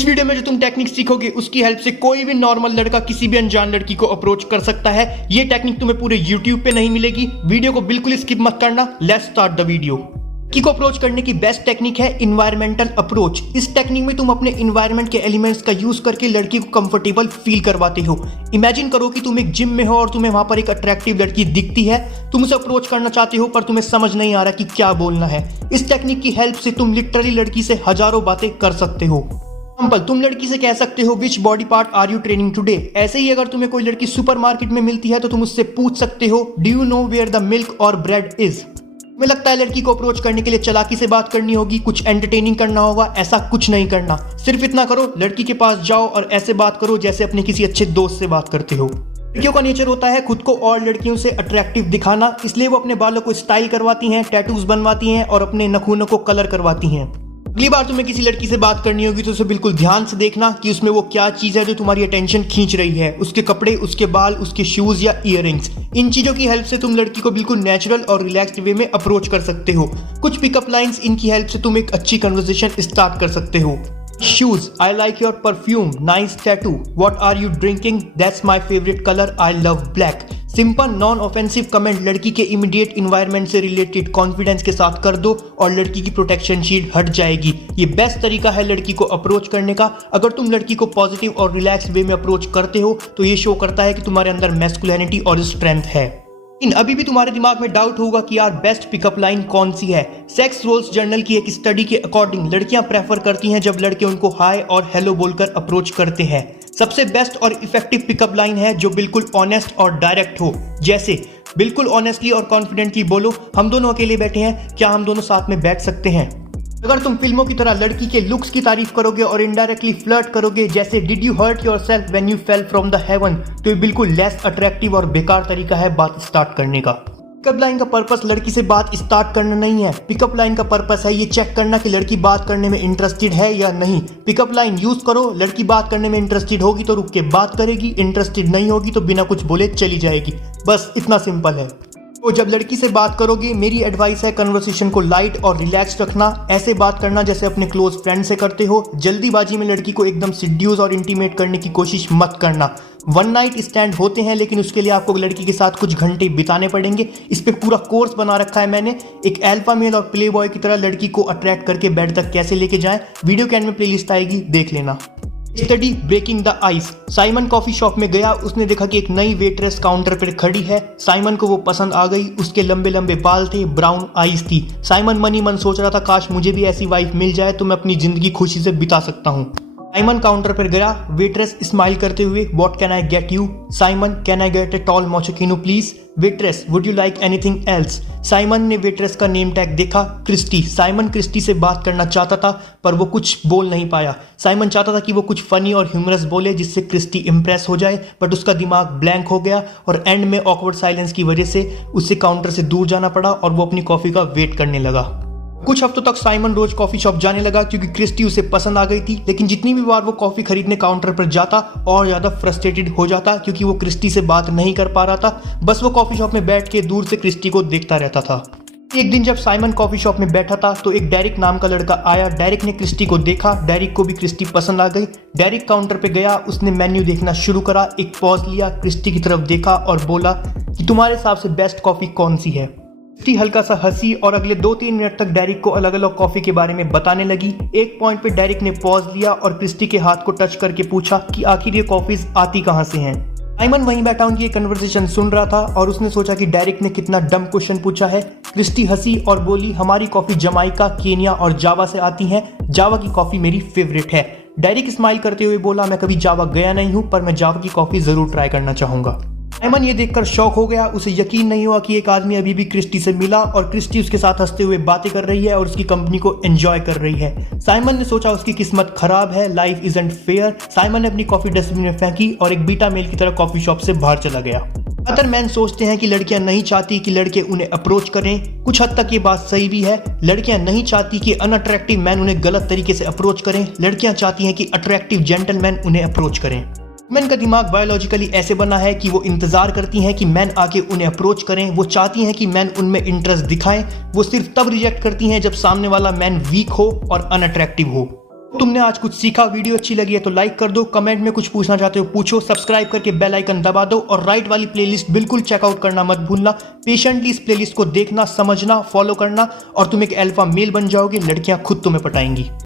इस वीडियो में जो तुम टेक्निक सीखोगे उसकी हेल्प से कोई भी नॉर्मल लड़का किसी भी अनजान लड़की को अप्रोच कर सकता है। ये टेक्निक तुम्हें पूरे YouTube पे नहीं मिलेगी। वीडियो को बिल्कुल स्किप मत करना। Let's start the video. लड़की को अप्रोच करने की बेस्ट टेक्निक है इन्वायरमेंटल अप्रोच। इस टेक्निक में तुम अपने इन्वायरमेंट के एलिमेंट्स का यूज करके लड़की को कंफर्टेबल फील करवाते हो। इमेजिन करो कि तुम एक जिम में हो और तुम्हें वहां पर एक अट्रैक्टिव लड़की दिखती है। तुम उसे अप्रोच करना चाहते हो पर तुम्हें समझ नहीं आ रहा कि क्या बोलना है। इस टेक्निक की हेल्प से तुम लिटरली लड़की से हजारों बातें कर सकते हो। तुम लड़की से कह सकते हो which body part are you training today. ऐसे ही अगर तुम्हें कोई लड़की सुपरमार्केट में मिलती है तो तुम उससे पूछ सकते हो do you know where the milk और ब्रेड इज। तुम्हें लगता है लड़की को अप्रोच करने के लिए चालाकी से बात करनी होगी, कुछ एंटरटेनिंग करना होगा। ऐसा कुछ नहीं करना। सिर्फ इतना करो, लड़की के पास जाओ और ऐसे बात करो जैसे अपने किसी अच्छे दोस्त से बात करते हो। लड़कियों का नेचर होता है खुद को और लड़कियों से अट्रैक्टिव दिखाना, इसलिए वो अपने बालों को स्टाइल करवाती हैं, टैटूज बनवाती हैं और अपने नखूनों को कलर करवाती हैं। अगली बार तुम्हें किसी लड़की से बात करनी होगी तो उसे बिल्कुल ध्यान से देखना कि उसमें वो क्या चीज है जो तुम्हारी अटेंशन खींच रही है। उसके कपड़े, उसके बाल, उसके शूज या इयररिंग्स। इन चीजों की हेल्प से तुम लड़की को बिल्कुल नेचुरल और रिलैक्स्ड वे में अप्रोच कर सकते हो। कुछ पिकअप लाइंस, इनकी हेल्प से तुम एक अच्छी कन्वर्सेशन स्टार्ट कर सकते हो। Shoes, I like your perfume, nice tattoo. What are you drinking? That's my favorite color. I love black. Simple non offensive comment लड़की के इमीडिएट इन्वायरमेंट से रिलेटेड कॉन्फिडेंस के साथ कर दो और लड़की की प्रोटेक्शन शील्ड हट जाएगी। ये बेस्ट तरीका है लड़की को अप्रोच करने का। अगर तुम लड़की को पॉजिटिव और रिलैक्स वे में अप्रोच करते हो तो ये शो करता है कि तुम्हारे अंदर मैस्कुलिनिटी और स्ट्रेंथ है। अभी भी तुम्हारे दिमाग में डाउट होगा कि यार बेस्ट पिकअप लाइन कौन सी है। सेक्स रोल्स जर्नल की एक स्टडी के अकॉर्डिंग लड़कियां प्रेफर करती हैं जब लड़के उनको हाय और हेलो बोलकर अप्रोच करते हैं। सबसे बेस्ट और इफेक्टिव पिकअप लाइन है जो बिल्कुल ऑनेस्ट और डायरेक्ट हो। जैसे बिल्कुल ऑनेस्टली और कॉन्फिडेंटली बोलो, हम दोनों अकेले बैठे हैं, क्या हम दोनों साथ में बैठ सकते हैं। अगर तुम फिल्मों की तरह लड़की के लुक्स की तारीफ करोगे और इनडायरेक्टली फ्लर्ट करोगे जैसे did you hurt yourself when you fell from the heaven, तो ये बिल्कुल लेस अट्रैक्टिव और बेकार तरीका है बात स्टार्ट करने का। पिकअप लाइन का पर्पस लड़की से बात स्टार्ट करना नहीं है। पिकअप लाइन का पर्पस है ये चेक करना कि लड़की बात करने में इंटरेस्टेड है या नहीं। पिकअप लाइन यूज करो, लड़की बात करने में इंटरेस्टेड होगी तो रुक के बात करेगी, इंटरेस्टेड नहीं होगी तो बिना कुछ बोले चली जाएगी। बस इतना सिंपल है। तो जब लड़की से बात करोगे मेरी एडवाइस है कन्वर्सेशन को लाइट और रिलैक्स रखना। ऐसे बात करना जैसे अपने क्लोज फ्रेंड से करते हो। जल्दीबाजी में लड़की को एकदम सिड्यूस और इंटीमेट करने की कोशिश मत करना। वन नाइट स्टैंड होते हैं लेकिन उसके लिए आपको लड़की के साथ कुछ घंटे बिताने पड़ेंगे। इस पे पूरा कोर्स बना रखा है मैंने। एक अल्फा मेल और प्ले बॉय की तरह लड़की को अट्रैक्ट करके बेड तक कैसे लेके जाएं, वीडियो के एंड में प्लेलिस्ट आएगी, देख लेना। Study breaking the ice. Simon coffee shop में गया, उसने देखा कि एक नई वेट्रेस काउंटर पर खड़ी है। साइमन को वो पसंद आ गई। उसके लंबे लंबे बाल थे, ब्राउन आइज थी। साइमन मन ही मन सोच रहा था काश मुझे भी ऐसी वाइफ मिल जाए तो मैं अपनी जिंदगी खुशी से बिता सकता हूँ। साइमन काउंटर पर गया। वेट्रेस स्माइल करते हुए what can I get you. Simon can I get a tall mochaccino please. Waitress would you like anything else. Simon ने वेट्रेस का नेम टैग देखा, क्रिस्टी। साइमन क्रिस्टी से बात करना चाहता था पर वो कुछ बोल नहीं पाया। साइमन चाहता था कि वो कुछ फनी और ह्यूमरस बोले जिससे क्रिस्टी इंप्रेस हो जाए, बट उसका दिमाग ब्लैंक हो गया और एंड में ऑकवर्ड साइलेंस की वजह से उसे काउंटर से दूर जाना पड़ा और वो अपनी कॉफी का वेट करने लगा। कुछ हफ्तों तक साइमन रोज कॉफी शॉप जाने लगा क्योंकि क्रिस्टी उसे पसंद आ गई थी, लेकिन जितनी भी बार वो कॉफी खरीदने काउंटर पर जाता और ज्यादा फ्रस्ट्रेटेड हो जाता क्योंकि वो क्रिस्टी से बात नहीं कर पा रहा था। बस वो कॉफी शॉप में बैठ के दूर से क्रिस्टी को देखता रहता था। एक दिन जब साइमन कॉफी शॉप में बैठा था तो एक डेरिक नाम का लड़का आया। डेरिक ने क्रिस्टी को देखा, डेरिक को भी क्रिस्टी पसंद आ गई। डेरिक काउंटर पे गया, उसने मेन्यू देखना शुरू करा। एक पॉज लिया, क्रिस्टी की तरफ देखा और बोला कि तुम्हारे हिसाब से बेस्ट कॉफी कौन सी है। क्रिस्टी हल्का सा हंसी और अगले 2-3 मिनट तक डेरिक को अलग अलग कॉफी के बारे में बताने लगी। एक पॉइंट पे डेरिक ने पॉज लिया और क्रिस्टी के हाथ को टच करके पूछा कि आखिर ये कॉफीज आती कहाँ से हैं। साइमन वहीं बैठा उनकी ये कन्वर्सेशन सुन रहा था और उसने सोचा कि डेरिक ने कितना डम क्वेश्चन पूछा है। क्रिस्टी हंसी और बोली हमारी कॉफी जमाइका, केनिया और जावा से आती है। जावा की कॉफी मेरी फेवरेट है। डेरिक स्माइल करते हुए बोला मैं कभी जावा गया नहीं हूँ पर मैं जावा की कॉफी जरूर ट्राई करना चाहूंगा। साइमन ये देखकर शॉक हो गया। उसे यकीन नहीं हुआ कि एक आदमी अभी भी क्रिस्टी से मिला और क्रिस्टी उसके साथ हंसते हुए बातें कर रही है और उसकी कंपनी को एंजॉय कर रही है। साइमन ने सोचा उसकी किस्मत खराब है, लाइफ इजंट फेयर। साइमन ने अपनी कॉफी डस्टबिन में फेंकी और एक बीटा मेल की तरह कॉफी शॉप से बाहर चला गया। अदर मैन सोचते हैं कि लड़कियां नहीं चाहती कि लड़के उन्हें अप्रोच करें। कुछ हद तक ये बात सही भी है। लड़कियां नहीं चाहती कि अनअट्रैक्टिव मैन उन्हें गलत तरीके से अप्रोच करें। लड़कियां चाहती हैं कि अट्रैक्टिव जेंटलमैन उन्हें अप्रोच करें। मैन का दिमाग बायोलॉजिकली ऐसे बना है कि वो इंतजार करती हैं कि मैन आके उन्हें अप्रोच करें। वो चाहती हैं कि मैन उनमें इंटरेस्ट दिखाएं। वो सिर्फ तब रिजेक्ट करती हैं जब सामने वाला मैन वीक हो और अनअट्रैक्टिव हो। तुमने आज कुछ सीखा, वीडियो अच्छी लगी है तो लाइक कर दो, कमेंट में कुछ पूछना चाहते हो पूछो, सब्सक्राइब करके बेल आइकन दबा दो और राइट वाली प्लेलिस्ट बिल्कुल चेकआउट करना मत भूलना। पेशेंटली इस प्लेलिस्ट को देखना, समझना, फॉलो करना और तुम एक अल्फा मेल बन जाओगे, लड़कियां खुद तुम्हें पटाएंगी।